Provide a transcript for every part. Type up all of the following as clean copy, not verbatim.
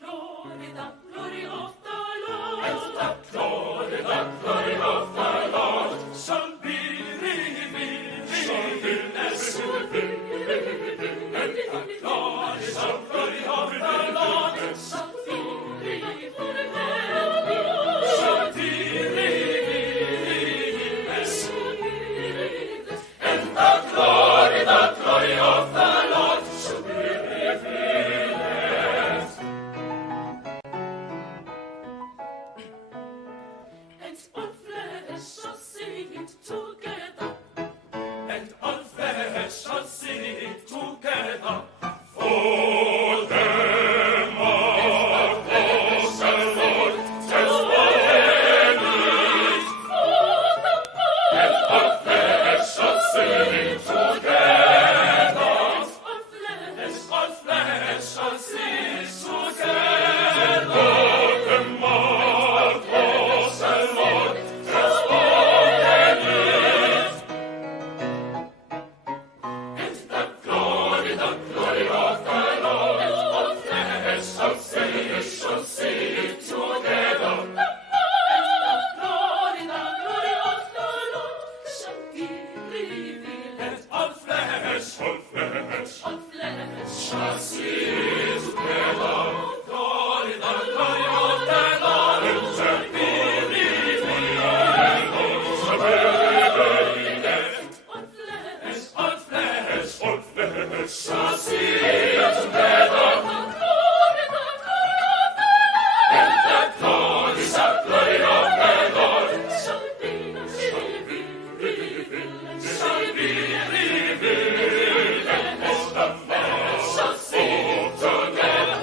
glory of the Lord, and the glory of the Lord shall be revealed, and the glory of the Lord shall be revealed, shall be revealed, and the glory of the Lord shall be revealed. And all flesh shall sing it together, and all flesh shall sing it together. For them of the Lord has spoken it. And all flesh shall sing it together. And all flesh shall sing it together. Them of the Lord has spoken it. And the glory of the Lord, all flesh shall sing it together. And the glory of the Lord shall be revealed. And all flesh shall see it together. Glory of the Lord shall be revealed. And all flesh shall see it together. And the glory of the Lord shall be revealed. Shall be revealed. And all the flesh shall see it together.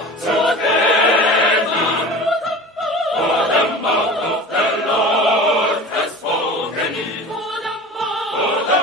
For the mouth of the Lord has spoken it. For the